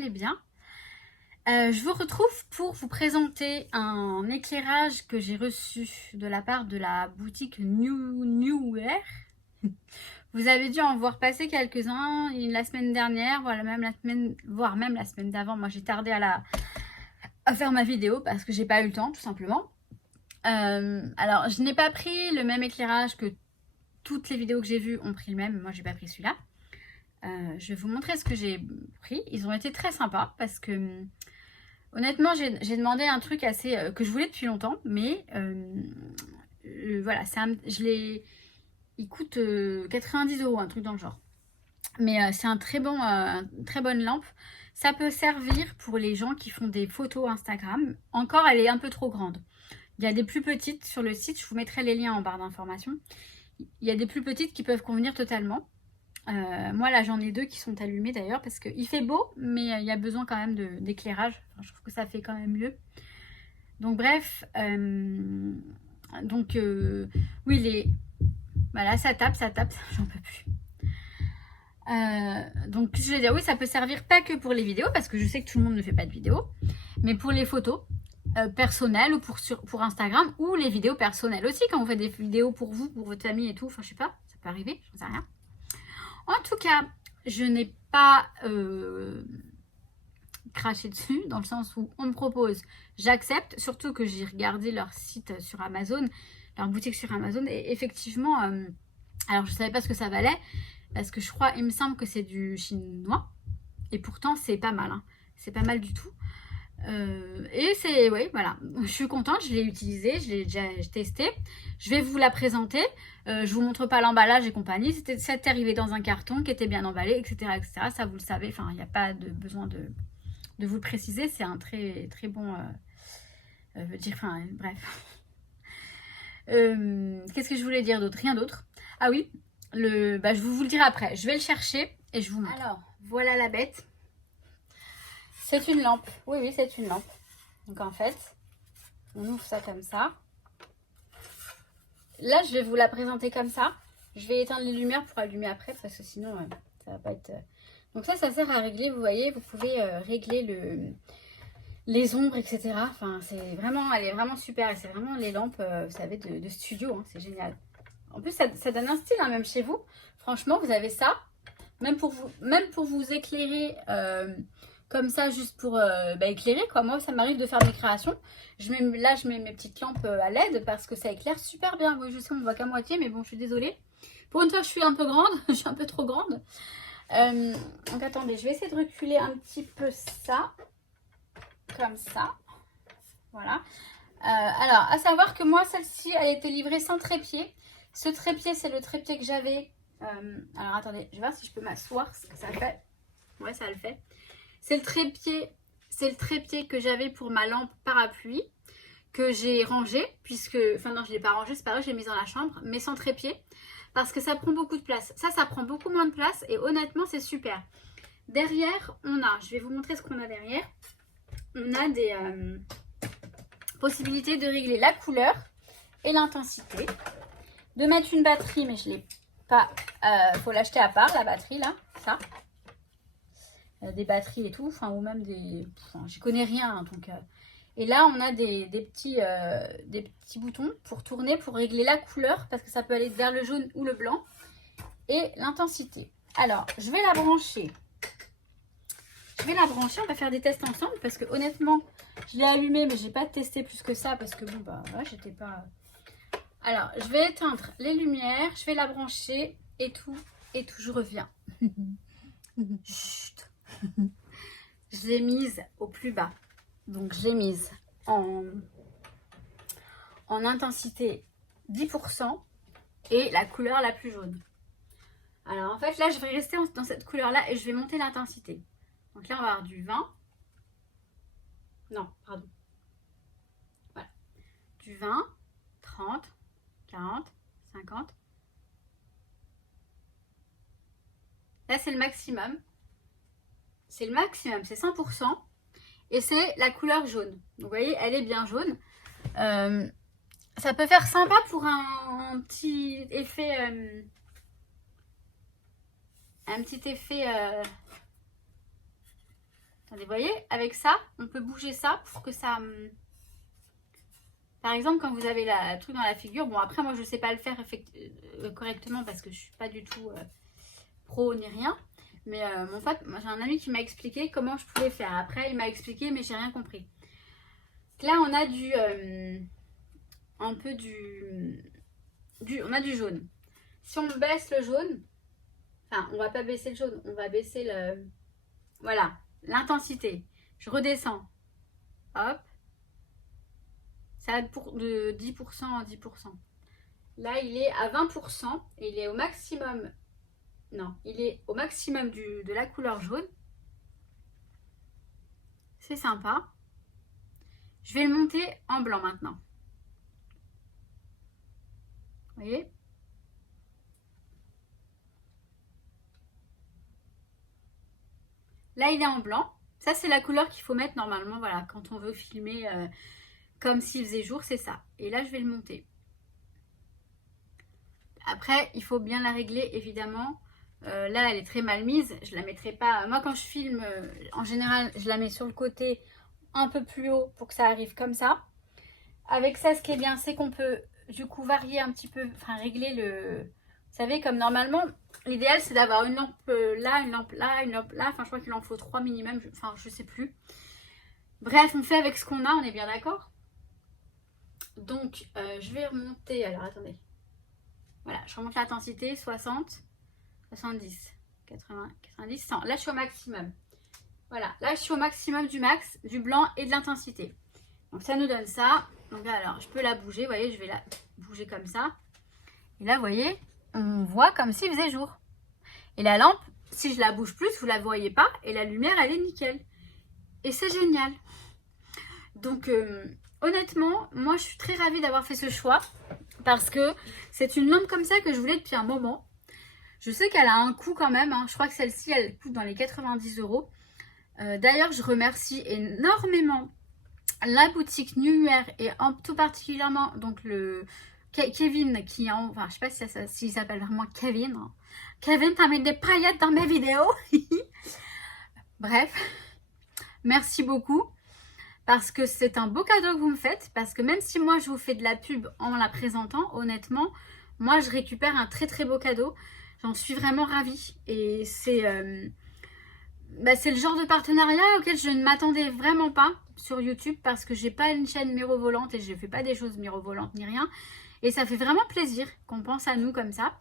allez bien. Je vous retrouve pour vous présenter un éclairage que j'ai reçu de la part de la boutique Newear. Vous avez dû en voir passer quelques-uns la semaine dernière, voire même la semaine d'avant. Moi, j'ai tardé à faire ma vidéo parce que j'ai pas eu le temps, tout simplement. Alors, je n'ai pas pris le même éclairage que toutes les vidéos que j'ai vues ont pris le même. Moi, j'ai pas pris celui-là. Je vais vous montrer ce que j'ai pris. Ils ont été très sympas parce que honnêtement, j'ai demandé un truc assez que je voulais depuis longtemps, mais voilà, il coûte 90 €, un truc dans le genre. Mais c'est une très bonne lampe. Ça peut servir pour les gens qui font des photos Instagram. Encore, elle est un peu trop grande. Il y a des plus petites sur le site, je vous mettrai les liens en barre d'informations. Il y a des plus petites qui peuvent convenir totalement. Moi là j'en ai deux qui sont allumées d'ailleurs parce qu'il fait beau, mais il y a besoin quand même d'éclairage. Enfin, je trouve que ça fait quand même mieux. Donc bref, oui, voilà, ça tape, j'en peux plus. Donc je vais dire, oui, ça peut servir pas que pour les vidéos, parce que je sais que tout le monde ne fait pas de vidéos, mais pour les photos personnelles ou pour Instagram, ou les vidéos personnelles aussi, quand vous faites des vidéos pour vous, pour votre famille et tout, enfin je sais pas, ça peut arriver, j'en sais rien. En tout cas, je n'ai pas craché dessus, dans le sens où on me propose, j'accepte, surtout que j'ai regardé leur site sur Amazon, leur boutique sur Amazon, et effectivement, alors je ne savais pas ce que ça valait, parce que il me semble que c'est du chinois, et pourtant c'est pas mal, hein. C'est pas mal du tout. Et oui, voilà, je suis contente, je l'ai utilisé, je l'ai déjà testé. Je vais vous la présenter. Je vous montre pas l'emballage et compagnie. C'était arrivé dans un carton qui était bien emballé, etc., etc. Ça, vous le savez. Enfin, il n'y a pas de besoin de vous le préciser. C'est un très très bon. Enfin, bref. Qu'est-ce que je voulais dire d'autre? Rien d'autre. Ah oui, je vous le dirai après. Je vais le chercher et je vous montre. Alors, voilà la bête. C'est une lampe. Oui, c'est une lampe. Donc en fait, on ouvre ça comme ça. Là, je vais vous la présenter comme ça. Je vais éteindre les lumières pour allumer après parce que sinon, ça va pas être... Donc ça sert à régler. Vous voyez, vous pouvez régler les ombres, etc. Enfin, elle est vraiment super. Et c'est vraiment les lampes, vous savez, de studio. Hein, c'est génial. En plus, ça donne un style, hein, même chez vous. Franchement, vous avez ça. Même pour vous éclairer... comme ça, juste pour éclairer, quoi. Moi, ça m'arrive de faire mes créations. Je mets mes petites lampes à LED parce que ça éclaire super bien. Oui, je sais, on ne voit qu'à moitié, mais bon, je suis désolée. Pour une fois, je suis un peu grande. Je suis un peu trop grande. Donc, attendez, je vais essayer de reculer un petit peu ça. Comme ça. Voilà. Alors, à savoir que moi, celle-ci, elle a été livrée sans trépied. Ce trépied, c'est le trépied que j'avais. Alors, attendez, je vais voir si je peux m'asseoir. Ça le fait. Ouais, ça le fait. C'est le trépied que j'avais pour ma lampe parapluie, que j'ai rangé, enfin non, je ne l'ai pas rangé, c'est pas vrai, je l'ai mise dans la chambre, mais sans trépied, parce que ça prend beaucoup de place. Ça prend beaucoup moins de place, et honnêtement, c'est super. Derrière, je vais vous montrer ce qu'on a derrière. On a des possibilités de régler la couleur et l'intensité, de mettre une batterie, mais je ne l'ai pas, faut l'acheter à part, la batterie, là, ça. Des batteries et tout, enfin, ou même j'y connais rien, hein, donc et là on a des petits boutons pour tourner, pour régler la couleur, parce que ça peut aller vers le jaune ou le blanc, et l'intensité. Alors je vais la brancher, on va faire des tests ensemble, parce que honnêtement je l'ai allumée, mais j'ai pas testé plus que ça, parce que bon bah ouais, j'étais pas... Alors je vais éteindre les lumières, je vais la brancher et tout, je reviens. Chut. Je l'ai mise au plus bas, donc je l'ai mise en intensité 10% et la couleur la plus jaune. Alors en fait là je vais rester dans cette couleur là et je vais monter l'intensité. Donc là on va avoir du 20, non pardon, voilà, du 20, 30, 40, 50. Là c'est le maximum. C'est le maximum, c'est 100%. Et c'est la couleur jaune. Donc, vous voyez, elle est bien jaune. Ça peut faire sympa pour un petit effet... Attendez, vous voyez, avec ça, on peut bouger ça pour que ça... Par exemple, quand vous avez le truc dans la figure, bon après moi je ne sais pas le faire correctement parce que je ne suis pas du tout pro ni rien. Mais mon pote, j'ai un ami qui m'a expliqué comment je pouvais faire. Après il m'a expliqué mais j'ai rien compris. Là on a un peu on a du jaune. Si on baisse le jaune, enfin on va pas baisser le jaune, on va baisser voilà, l'intensité. Je redescends. Hop. Ça va de 10% en 10%. Là, il est à 20% et il est au maximum. Non, il est au maximum de la couleur jaune. C'est sympa. Je vais le monter en blanc maintenant. Vous voyez? Là, il est en blanc. Ça, c'est la couleur qu'il faut mettre normalement, voilà, quand on veut filmer comme s'il faisait jour, c'est ça. Et là, je vais le monter. Après, il faut bien la régler, évidemment. Là, elle est très mal mise. Je la mettrai pas... Moi, quand je filme, en général, je la mets sur le côté un peu plus haut pour que ça arrive comme ça. Avec ça, ce qui est bien, c'est qu'on peut, du coup, varier un petit peu, enfin, régler le... Vous savez, comme normalement, l'idéal, c'est d'avoir une lampe là, une lampe là, une lampe là. Enfin, je crois qu'il en faut 3 minimum. Enfin, je sais plus. Bref, on fait avec ce qu'on a, on est bien d'accord? Donc, je vais remonter... Alors, attendez. Voilà, je remonte l'intensité, 60, 70, 80, 90, 100. Là, je suis au maximum. Voilà, là, je suis au maximum du max, du blanc et de l'intensité. Donc, ça nous donne ça. Donc, alors, je peux la bouger. Vous voyez, je vais la bouger comme ça. Et là, vous voyez, on voit comme s'il faisait jour. Et la lampe, si je la bouge plus, vous ne la voyez pas. Et la lumière, elle est nickel. Et c'est génial. Donc, honnêtement, moi, je suis très ravie d'avoir fait ce choix. Parce que c'est une lampe comme ça que je voulais depuis un moment. Je sais qu'elle a un coût quand même. Hein. Je crois que celle-ci, elle coûte dans les 90 €. D'ailleurs, je remercie énormément la boutique Nuaire et tout particulièrement donc le Kevin qui enfin je sais pas s'il s'appelle vraiment Kevin. Hein. Kevin, t'as mis des paillettes dans mes vidéos. Bref, merci beaucoup. Parce que c'est un beau cadeau que vous me faites. Parce que même si moi je vous fais de la pub en la présentant, honnêtement, moi je récupère un très très beau cadeau. J'en suis vraiment ravie. Et c'est le genre de partenariat auquel je ne m'attendais vraiment pas sur YouTube. Parce que j'ai pas une chaîne mirobolante et je fais pas des choses mirobolantes ni rien. Et ça fait vraiment plaisir qu'on pense à nous comme ça.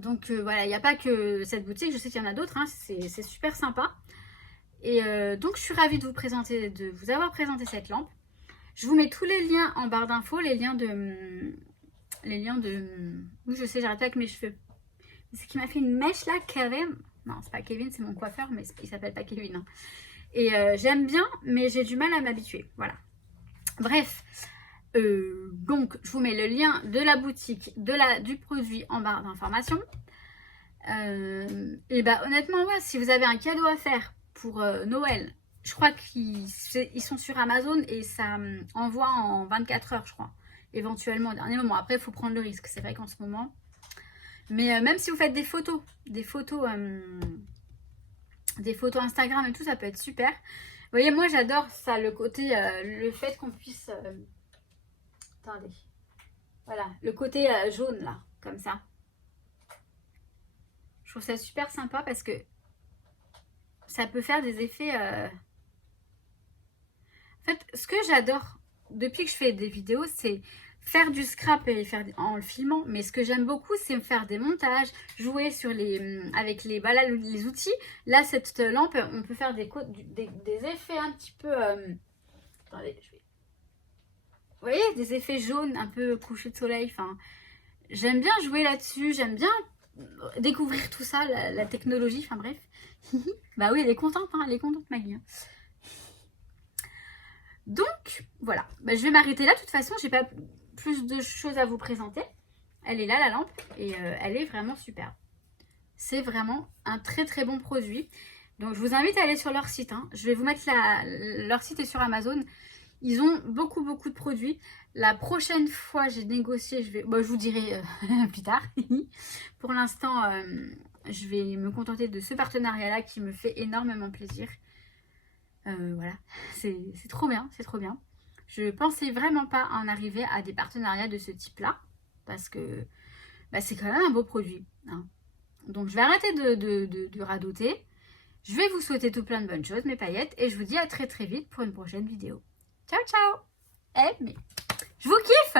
Donc voilà, il n'y a pas que cette boutique. Je sais qu'il y en a d'autres. Hein, c'est super sympa. Et donc, je suis ravie de vous avoir présenté cette lampe. Je vous mets tous les liens en barre d'infos, les liens de... Oui, je sais, j'arrête pas avec mes cheveux. C'est qui m'a fait une mèche là, Kevin. Non, c'est pas Kevin, c'est mon coiffeur, mais il s'appelle pas Kevin. Hein. Et j'aime bien, mais j'ai du mal à m'habituer. Voilà. Bref. Donc, je vous mets le lien de la boutique, du produit en barre d'informations. Et bah, honnêtement, ouais, si vous avez un cadeau à faire pour Noël, je crois qu'ils sont sur Amazon et ça envoie en 24 heures, je crois. Éventuellement, au dernier moment. Après, il faut prendre le risque. C'est vrai qu'en ce moment. Mais même si vous faites des photos Instagram et tout, ça peut être super. Vous voyez, moi, j'adore ça, le côté, le fait qu'on puisse... attendez. Voilà, le côté jaune, là, comme ça. Je trouve ça super sympa parce que ça peut faire des effets... En fait, ce que j'adore depuis que je fais des vidéos, c'est faire du scrap et en le filmant. Mais ce que j'aime beaucoup, c'est faire des montages, jouer avec les outils. Là, cette lampe, on peut faire des effets un petit peu... Attendez, vous voyez, des effets jaunes, un peu coucher de soleil. Enfin, j'aime bien jouer là-dessus, j'aime bien découvrir tout ça, la technologie, enfin bref. Bah oui, elle est contente, hein, elle est contente, Maggie. Donc, voilà. Bah, je vais m'arrêter là. De toute façon, j'ai pas plus de choses à vous présenter. Elle est là, la lampe, et elle est vraiment superbe. C'est vraiment un très très bon produit. Donc, je vous invite à aller sur leur site. Hein. Je vais vous mettre leur site est sur Amazon. Ils ont beaucoup beaucoup de produits. La prochaine fois, j'ai négocié, je vous dirai plus tard. Pour l'instant, je vais me contenter de ce partenariat-là qui me fait énormément plaisir. Voilà, c'est trop bien, c'est trop bien. Je pensais vraiment pas en arriver à des partenariats de ce type-là, parce que bah, c'est quand même un beau produit. Hein. Donc je vais arrêter de radoter. Je vais vous souhaiter tout plein de bonnes choses, mes paillettes, et je vous dis à très très vite pour une prochaine vidéo. Ciao ciao. Eh mais je vous kiffe.